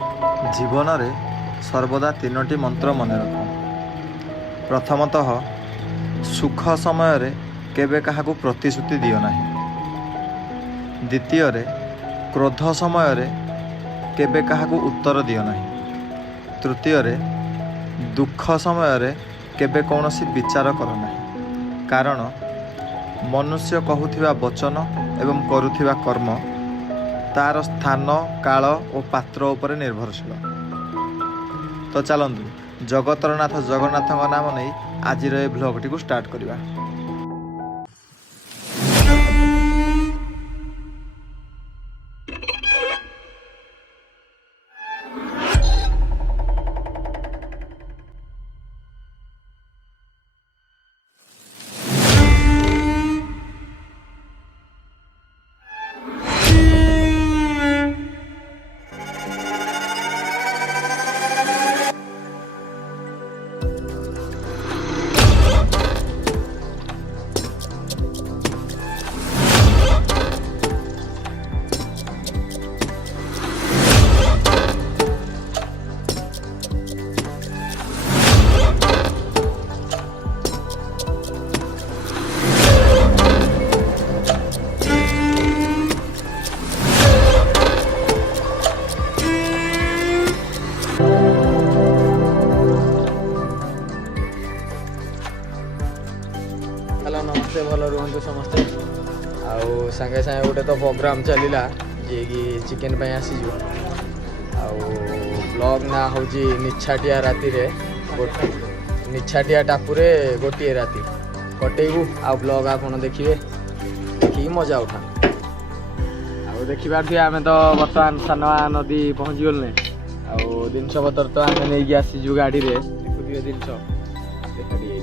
जीवन रे सर्वदा तीनोटी मंत्र मन रख। प्रथमतः सुख समय रे केबे काहाकू प्रतिश्रुति दियो नाही। द्वितीय रे क्रोध समय रे केबे काहाकू उत्तर दियो नाही। तृतीय रे दुख समय रे केबे कौनसी विचार कर नाही। कारण मनुष्य कहूथिबा वचन एवं करुथिबा कर्म तार स्थान काल और पात्र उपरे निर्भरशील। तो चलतु जगतरनाथ जगन्नाथ नाम नहीं आज ब्लॉग टी स्टार्ट करवा। हेलो नमस्ते, भल रुहतु समस्ते। आउ सांगे सांगे गोटे तो प्रोग्राम चलला जे कि चिकेन पे आसीजु। आउ ब्लॉग ना होची निछाटिया राति रे निछाटिया टापुरे गोटे राति कटेबू। आ ब्लॉग आपन देखिए, देखी मजा उठा। आउ देखिबार थी आमे तो बर्तमान सानवा नदी पहुंची गलने। आउ जिनस पतर तो आमे नै कि आसीजु गाड़ी रे। देखुथिबे जिनस देखिए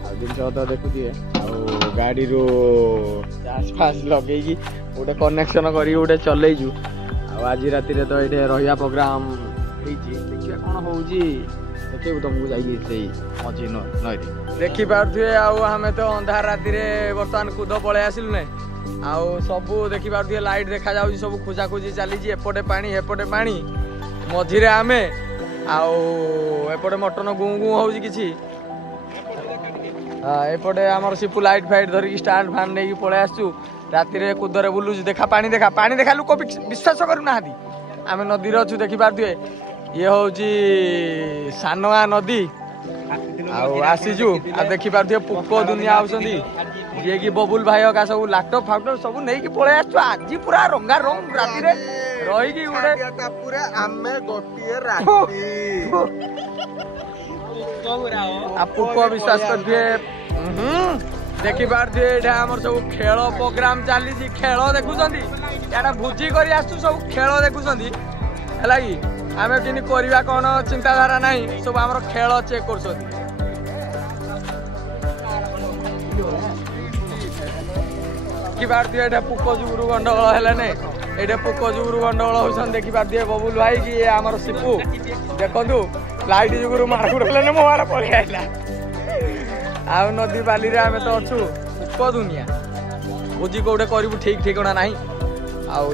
आ जिनस पतर देखुथिबे। गाड़ी रो चार्ज फास लगे गोटे कनेक्शन करी गोटे चलैजु। आज राति रे तो ये रहा प्रोग्राम देखिए कौन हो देखेबू तुमको जाइए मझी नई देखी पारे। आमे तो अंधार राति रे बर्तमान कूद पलि आसिलु ने। आउ सबू देखी पारे लाइट देखा जाउची, सब खोजा खोजी चली एपटे पानी एपटे पानी मझी आमे आउ एपटे मटन गुँ गुँ हो किसी। हाँ एपटे आमर सिपु लाइट फाइट धरिकी स्टांड फैन नहीं पलि आसु। राति रे कुदरे बुलुचु। देखा पानी देखा लोक विश्वास करूना। आम नदी अच्छु देखी पारे। ये हूँ सानवा नदी आसीजु। आ देखी पारे पुक दुनिया आउछंदी जे कि बबुल भाई का सब लैपटॉप फैपटॉप सब नहीं पलि आसु। आज पूरा रंगा रंग राति रे रही गोटे आमे गोटिए राति पुक विश्वास कर देखी पारे। आम सब खेल प्रोग्राम चली खेल देखुंती या भोजी कर सब खेल देखुंती है। आम कि करवा कौन चिंताधारा ना सब आम खेल चेक कर पुक जुगुरु गंडगोल है। ये पुक जुगुरु गंडगोल होती देखी पारे। बबुल भाई कि आमर सिपु देखु लाइट जुगुरु मारे मो आड़ पलि आइला। आ नदी बाली रे आमे तो अच्छु पुक दुनिया भोजी कौटे करू ठीक ठिकना ना। आउ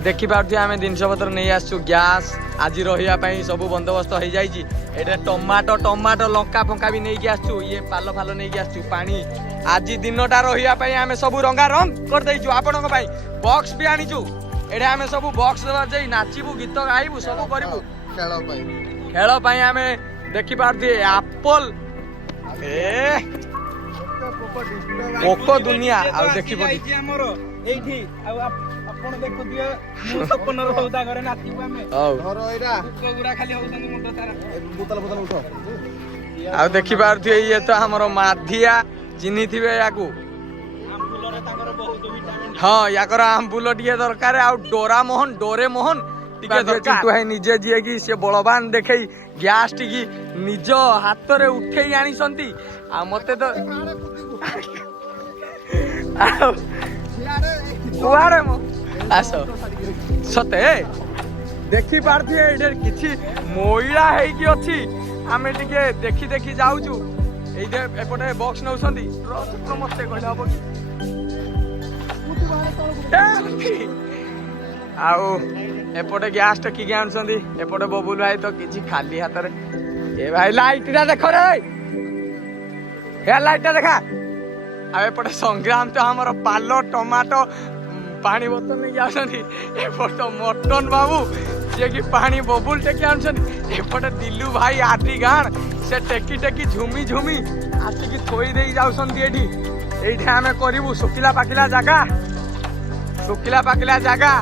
देखी पारे आम जिनस पत्र नहीं आसु। गैस आज रही सब बंदोबस्त हो जाए। टमाटो टमाटो लंका फंका भी नहीं आसु। ये पाल फाल नहीं आसु। पानी आज दिनटा रही आम सब रंगा रंग कर देइछु। आपण बॉक्स भी आनीचु। एडे आम सब बॉक्स बजे नाचबू गीत गाइबू सब करू खेल आम देखी पारे। एप्पल पोक दुनिया आ देखी आ देखी पारे। ये तो हमर माधिया चिन्ही थे या हाँ याकर आम्बुल टे दरकार। आ डोरा मोहन डोरे मोहन चिंटू भाई निजे जी कि सी बलवान देखे गैस टी निज हाथ रे उठे आनी मत तो कुआरे मो आस सते देखी पारे। किसी महिला है आम टे देखी देखी जाऊँ। एपटे बॉक्स नौ मत कहले हम कि एपटे गैस टेकिक आनुଛନ୍ତି एपटे बबुल भाई तो किछि खाली हाथ रे ए भाई लाइट रा देखो रे हे लाइट रा देखा आ एपटे संग्राम तो हमर पालो टमाटो पानी बोतल नहीं जाउଛନ୍ତି एपटे तो मटन बाबू जे कि पानी बबुल टेकी आनुଛନ୍ତି एपटे दिलू भाई आटी गाण से टेकी टेकी झुमी झुमी आटी की थोई देई जाउଛନ୍ତି एठी एठी हमें करिवु सुकिला पाकिला जागा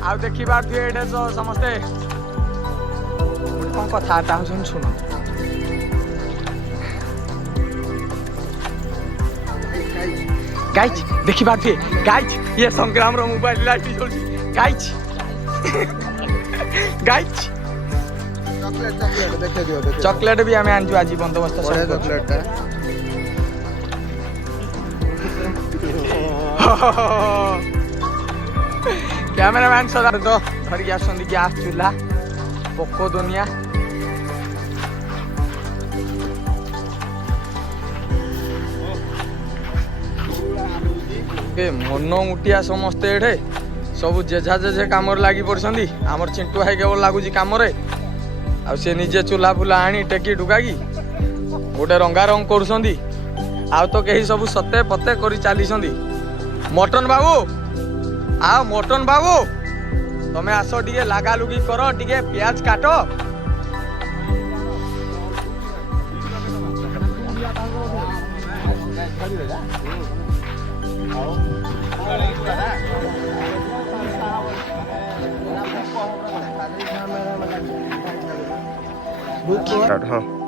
आउ देखी पार्थि एठे तो समस्ते कौन कथा सुन गाइज देखी पार्थि गाइज ये संग्राम रो मोबाइल लाइट जलुची गाइज गाइज चॉकलेट भी हमें आनजु आज बंदोबस्त चॉकलेट कैमरामैन सदा तो धरिक आसुंदी गैस चूल्हा पोको दुनिया मन मुटिया समस्ते एठे सब जेझा जेझे काम लगी पड़छंदी आमर चिंटू भाई केवल लागुची काम रे आ से निजे चूल्हा फुला आनी टेकी टुकाकी गोटे रंगारंग करुछंदी आ तो कहीं सब सते पते करी चलीछंदी मटन बाबू आओ मटन बाबू तमे आस टिके लागा लुगी करो टिके प्याज काटो हाँ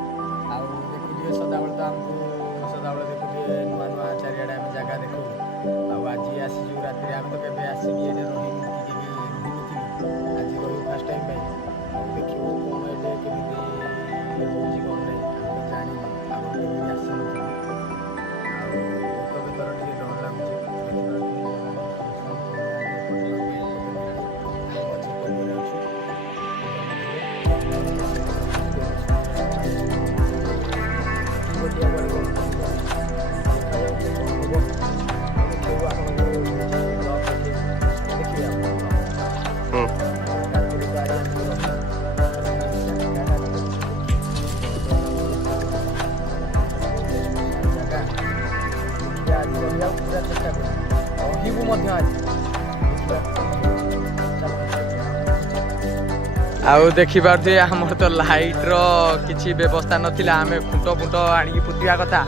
आउ देखी पारे आमर तो लाइट रो किसी व्यवस्था नथिला आमे खुंट फुंट आनिकी पुतिया कथा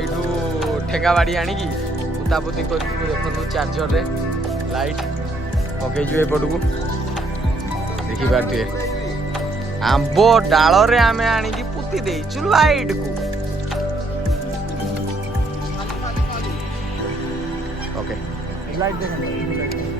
एठू ठेगा बाड़ी आनिकी पुतापुती कर देखु चार्जर रे लाइट पकई जो एपटू देखी पारे आंब डाल रे आमे आनिकी पुती देइछु लाइट को ओके लाइट देखो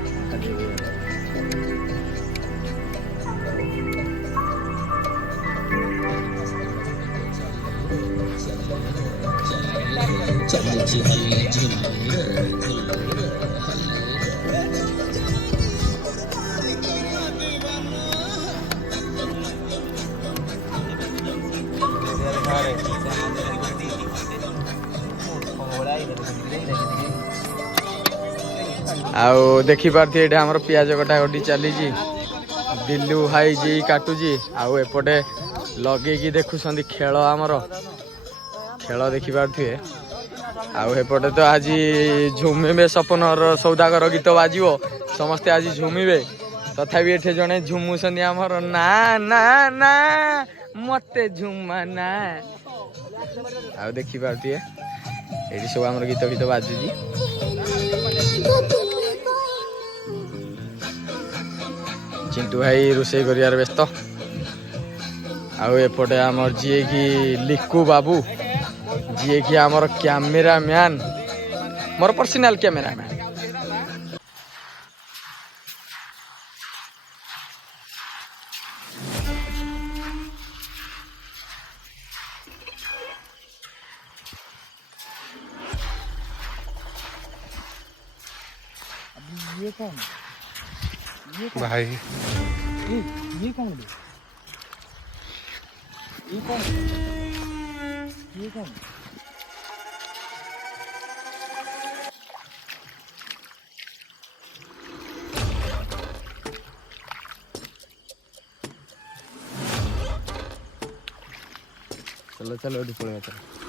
आउ देखी पारे ये आमर पियाज कटा कटी चली दिल्लू भाई जी काटुची आउ एपटे लगे देखुं खेल आमर खेल देखी पारे आउ एपटे तो आज झुमिबे सपनर सौदागर गीत बाजिबो समस्ते आज झुमिबे तथापि एठे जने झुमुसंदी आमर ना ना ना मते झुमा ना आउ देखी पारे ये सब आमर गीत गीत बाजुची चिंटू भाई रोषे कर व्यस्त आउ एपटे आमर जी की लिकू बाबू जी की आमर camera man more personal camera man ये कौन भाई ये कौन ये कौन ये कौन चलो चलो एठी पळेवा चलो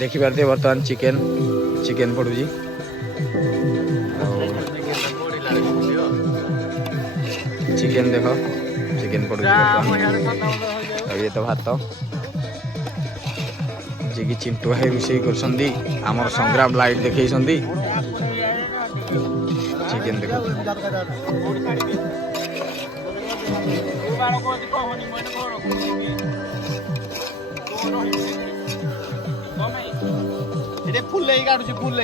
देखिपारे बर्तमान चिकेन चिकेन पड़ू चिकेन देख चिकेन पड़ू ये तो भात जी कि चिंटू भाई रोषे कर संग्राम लाइट देखे चिकेन देख फुल काटुची फुल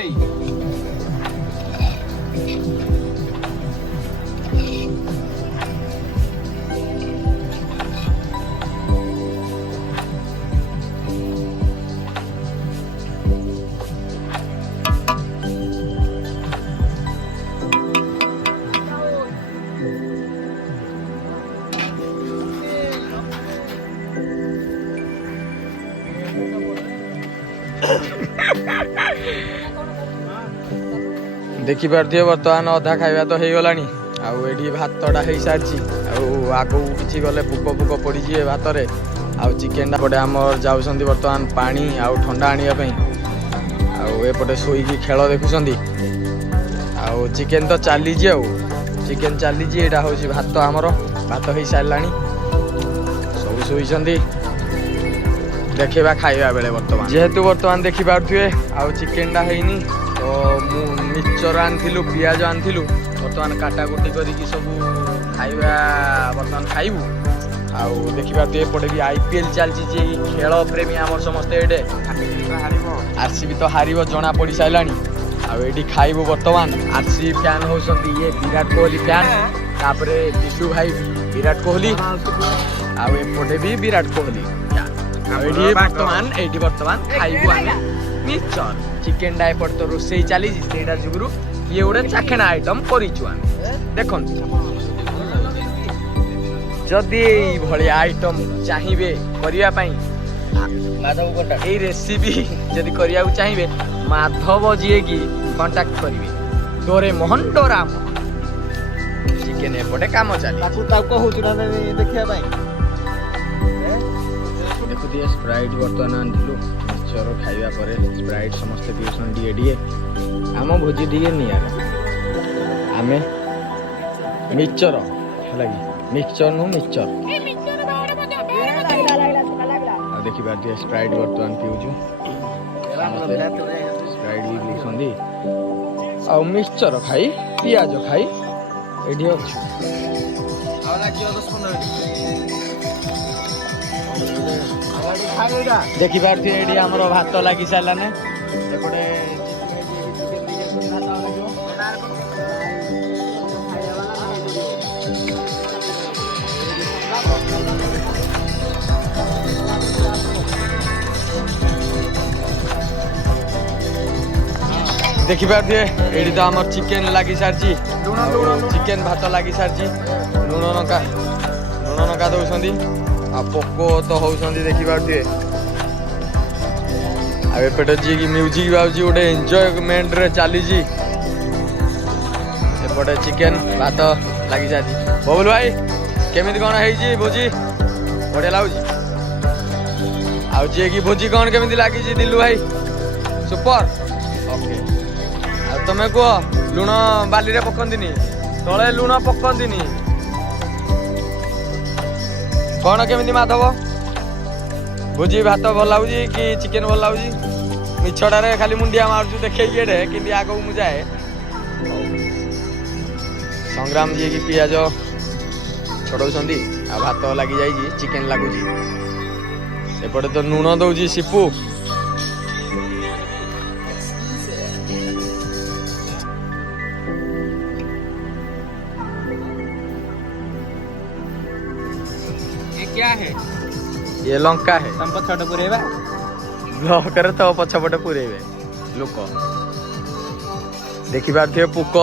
देखी पारे बर्तमान अधा खाଇବା तो हो गलानी आउ भातटा हो सारी आगू किसी गले पुक पुक पड़ी भात आउ चिकेन पटे आम जाऊँ बर्तमान पानी आउ ठंडा आने आउपटे शोक खेल देखुं आउ चिकेन तो चली चिकेन चली यहाँ हूँ भात आमर भात हो सारा सब शोई देखा खाଇବା बेले बर्तमान जेहेतु बर्तमान देखी पारे आउ चिकेन टा है तो मिक्सचर आनिलु पियाज आनिलु बर्तमान काटाकुटी करके सब खाଇବା बर्तमान खाइबू आउ देखी पारे एपटे भी IPL चलती खेल प्रेमी आम समस्ते ये RCB तो हार जना पड़ सारा आईटी खाइबू बर्तमान RCB फैन होती ये विराट कोहली फैन तापर दिलू भाई विराट कोहली आउटे भी विराट कोहली बर्तमान खाइबू आम मिक्सचर चिकेन टा एपट तो रोसे चली जुगुरु ये गोटे चाखेणा आइटम करूँ देख जदि भाई आइटम चाहिए करने रेसिपी जदि करने चाहिए माधव जी की कांटेक्ट करेंगे डोरे मोहन डोरा मोहन चिकेन एपटे कम चली देखुए स्प्राइट बर्तमान आनिलु मिक्सचर खाइबा पर स्प्राइट समस्ते पीउछन डी आम भोजी डी नियारा आमे मिक्सचर लगी मिक्सचर नु मिक्सचर देखी पारे स्प्राइट बर्तमान पीउछु स्प्राइट भी पीउछन आ मिक्सचर खाई पियाज खाई एडी अछि देखी पारे ये आम भात लगी साराने एपटे देखी पारे ये तो आम चिकेन लगी सारी चिकेन भात लगी सारी लुण नका दौरान आ पोको तो होती देखी पारे आपेटे जी की म्यूजिक बाजी गोटे एंजॉयमेंट रे चली एपटे चिकेन भात लगी सारी बबुल भाई केमिति कौन है भोजी बढ़िया लगुच आउ जी की भोजी कौन केमिति लगी दिलू भाई सुपर ओके तमें कह लुण बाली रे पकंदिनी तले लुण पकंदिनी कौन केमिति माधव भोजी भात भल लगुच कि चिकेन भल लगुच मिछड़े खाली मुंडिया मार्चु देखे कि आगे मुझे जाए संग्राम जी की पियाज छड़ौं आ भात लगी जाइए चिकेन लगुच एपटे तो लुण दौजी सिपू क्या है ये लंका है छोटे पुरेबा ब्लॉक करे तो पछपटे पुरेबे लोक देखी पारे पुक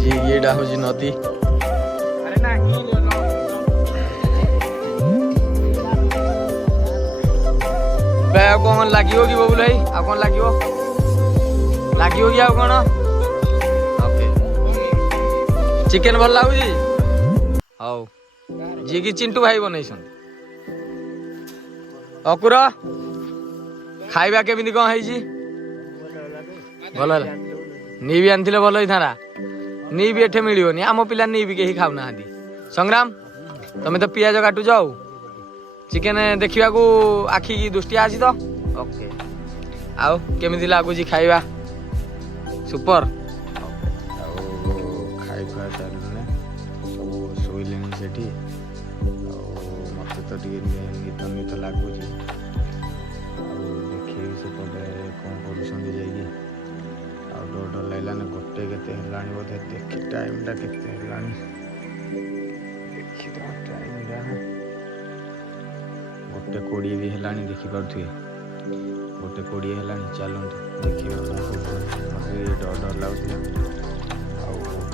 जी ये हूँ नदी कौन लगी होगी बबुल भाई आ कौन लगी होगी आ कौन ओके चिकेन भल लगुच हाउ जी की चिंटू भाई बनैसन अकुर खाइबा केमिति कौन है भल नी भी आनी भल होता नी भी एठे मिलनी आम पिला नी भी कहीं खाऊना संग्राम तमें तो पियाज काटुच आउ चिकेन देखा आखि की दृष्टि आसी तो ओके आउ केमिति लगुच खाइबा सुपर खाई खुआ सारे सब शोले से मत तो निद निद लगुच देखिए सेपटे कौन कर डर लगलान गोटे के बोधे देखी टाइमटा के देखी टाइम गोटे 20 भी है देखी पारे गोटे 20 है चलते देखिए मत डर लगुला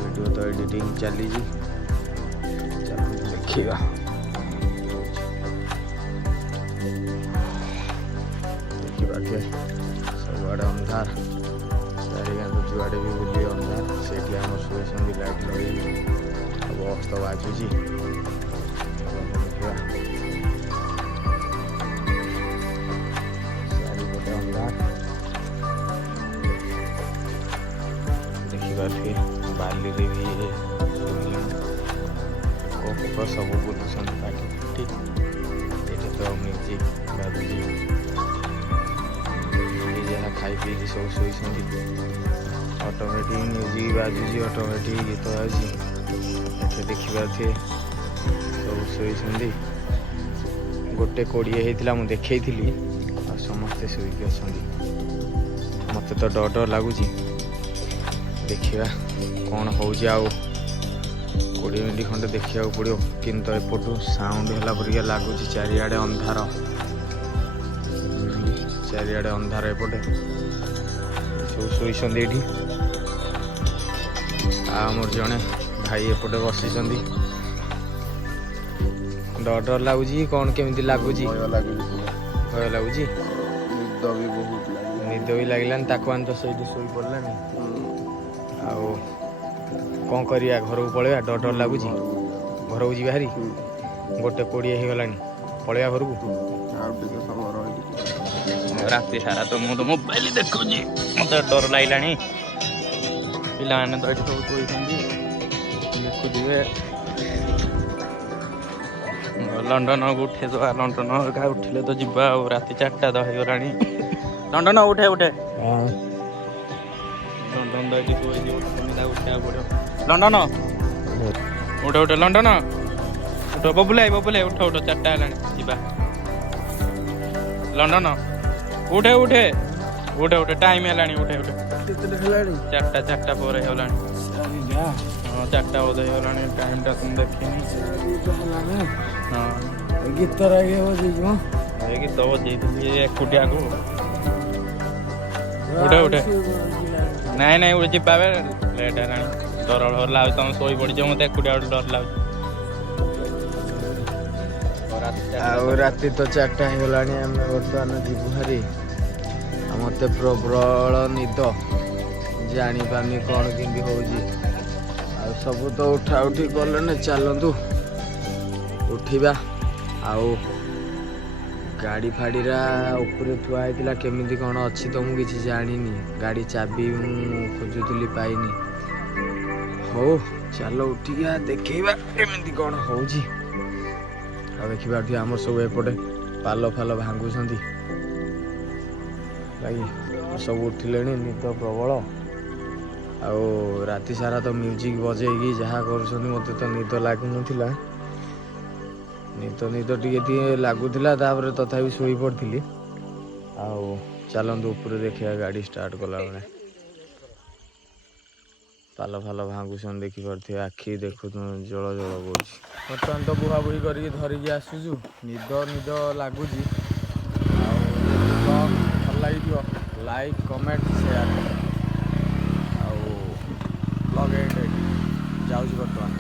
वीडियो तो एडिटिंग चली चलते देखा देखी पारे सबुआड़े अंधार चारिगाँ तो जुआड़े भी बुले अंधार से शुए लाइट लगे सब अस्त बाजुची ଖାଇଦେବି ଓ ସବୁ ବୁଲୁଛନ୍ତି ପାଟି ପାଟି। ଏଠି ତ ମ୍ୟୁଜିକ୍ ବାଜୁଛି, ଯାହା ଖାଇ ପିଇକି ସବୁ ଶୋଇଛନ୍ତି। ଅଟୋମେଟିକ୍ ମ୍ୟୁଜିକ୍ ବାଜୁଛି, ଅଟୋମେଟିକ୍ ଗୀତ ବାଜୁଛି। ଏଠି ଦେଖିପାରୁଥିବେ ସବୁ ଶୋଇଛନ୍ତି। 1:20 ହେଇଥିଲା, ମୁଁ ଦେଖେଇଥିଲି, ଆଉ ସମସ୍ତେ ଶୋଇକି ଅଛନ୍ତି। ମୋତେ ତ ଡର ଡର ଲାଗୁଛି। ଦେଖିବା କ'ଣ ହେଉଛି। ଆଉ 20 ମିନିଟ୍ ଖଣ୍ଡେ ଦେଖିବାକୁ ପଡ଼ିବ। କିନ୍ତୁ ଏପଟୁ ସାଉଣ୍ଡ ହେଲା ପରିକା ଲାଗୁଛି। ଚାରିଆଡ଼େ ଅନ୍ଧାର, ଚାରିଆଡ଼େ ଅନ୍ଧାର। ଏପଟେ ସବୁ ଶୋଇଛନ୍ତି ଏଇଠି। ଆଉ ଆମର ଜଣେ ଭାଇ ଏପଟେ ବସିଛନ୍ତି। ଡର ଡର ଲାଗୁଛି। କ'ଣ କେମିତି ଲାଗୁଛି? ଭୟ ଲାଗୁଛି। ନିଦ ବି ଲାଗିଲାନି। ତାକୁ ଆଣି ତ ସେଇଠି ଶୋଇପଡ଼ିଲାନି। ଆଉ କ'ଣ କରିବା? ଘରକୁ ପଳେଇବା। ଡର ଡର ଲାଗୁଛି। ଘରକୁ ଯିବା ଭାରି। 1:20 ହେଇଗଲାଣି, ପଳେଇବା ଘରକୁ। ରାତି ସାରା ତ ମୁଁ ତ ମୋବାଇଲ ଦେଖୁଛି, ମତେ ଡର ଲାଗିଲାଣି। ପିଲାମାନେ ତ ଏଠି ସବୁ ଶୋଇଛନ୍ତି, ଦେଖୁଥିବେ। ଲଣ୍ଡନକୁ ଉଠେଇଦବା। ଲଣ୍ଡନ ହେରିକା ଉଠିଲେ ତ ଯିବା ଆଉ। ରାତି 4ଟା ତ ହେଇଗଲାଣି। ଲଣ୍ଡନ ଉଠେ ଉଠେ। ଲଣ୍ଡନ ତ ଏଠି ଶୋଇଛି, ଉଠୁନି, ତାକୁ ଉଠେଇବାକୁ ପଡ଼ିବ। ଲଣ୍ଡନ ଉଠେ ଉଠେ। ଲଣ୍ଡନ ଉଠ। ବବୁଲାଇ ବବୁଲାଇ ଉଠ ଉଠ, 4ଟା ହେଲାଣି, ଯିବା। ଲଣ୍ଡନ ଉଠେ ଉଠେ ଉଠେ ଉଠେ, ଟାଇମ୍ ହେଲାଣି, ଉଠେ ଉଠେ। 4ଟା ପରେ ହେଇଗଲାଣି। ହଁ 4ଟା ବୋଧେ ହେଇଗଲାଣି। ଟାଇମ୍ଟା ତ ମୁଁ ଦେଖିନି। ହଁ ଗୀତ ବଜେଇଯିବ। ଏ ଗୀତ ବଜେଇଥିଲି ଏକୁଟିଆକୁ। ଉଠେ ଉଠେ। ନାଇଁ ନାଇଁ ଉଠେ, ଯିବା ବେ, ଲେଟ୍ ହେଲାଣି। ଡର ଡର ଲାଗୁଛି। ତମେ ଶୋଇ ପଡ଼ିଛ, ମୋତେ ଏକୁଟିଆ ଗୋଟେ ଡର ଲାଗୁଛି। ଆଉ ରାତି ତ 4ଟା ହେଇଗଲାଣି। ଆମେ ବର୍ତ୍ତମାନ ଯିବୁ ଭାରି। ଆଉ ମୋତେ ପ୍ରବଳ ନିଦ, ଜାଣିପାରୁନି କ'ଣ କେମିତି ହେଉଛି। ଆଉ ସବୁ ତ ଉଠା ଉଠି କଲେଣି। ଚାଲନ୍ତୁ ଉଠିବା। ଆଉ ଗାଡ଼ି ଫାଡ଼ିରା ଉପରେ ଥୁଆ ହେଇଥିଲା, କେମିତି କ'ଣ ଅଛି ତ ମୁଁ କିଛି ଜାଣିନି। ଗାଡ଼ି ଚାବି ମୁଁ ଖୋଜୁଥିଲି, ପାଇନି। ହଉ ଚାଲ ଉଠିବା, ଦେଖେଇବା କେମିତି କ'ଣ ହେଉଛି। ଆଉ ଦେଖିପାରୁଥିବେ ଆମର ସବୁ ଏପଟେ ପାଲ ଫାଲ ଭାଙ୍ଗୁଛନ୍ତି। ଲାଗି ସବୁ ଉଠିଲେଣି, ନିଦ ପ୍ରବଳ। ଆଉ ରାତି ସାରା ତ ମ୍ୟୁଜିକ୍ ବଜେଇକି ଯାହା କରୁଛନ୍ତି, ମୋତେ ତ ନିଦ ଲାଗୁନଥିଲା। ନିଦ ଟିକେ ଟିକେ ଲାଗୁଥିଲା, ତାପରେ ତଥାପି ଶୋଇପଡ଼ିଥିଲି। ଆଉ ଚାଲନ୍ତୁ ଉପରେ ଦେଖିବା ଗାଡ଼ି ଷ୍ଟାର୍ଟ କଲାବେଳେ। ପାଲ ଫାଲ ଭାଙ୍ଗୁଛନ୍ତି, ଦେଖିପାରୁଥିବେ। ଆଖି ଦେଖୁଛୁ ଜଳ ଜଳ କରୁଛି। ବର୍ତ୍ତମାନ ତ ବୁହାବୁହି କରିକି ଧରିକି ଆସୁଛୁ। ନିଦ ଲାଗୁଛି। ଆଉ ଭଲ ଲାଗିଥିବ, ଲାଇକ୍ କମେଣ୍ଟ ସେୟାର। ଆଉ ବ୍ଲଗ୍ ଏଣ୍ଡ ଯାଉଛି ବର୍ତ୍ତମାନ।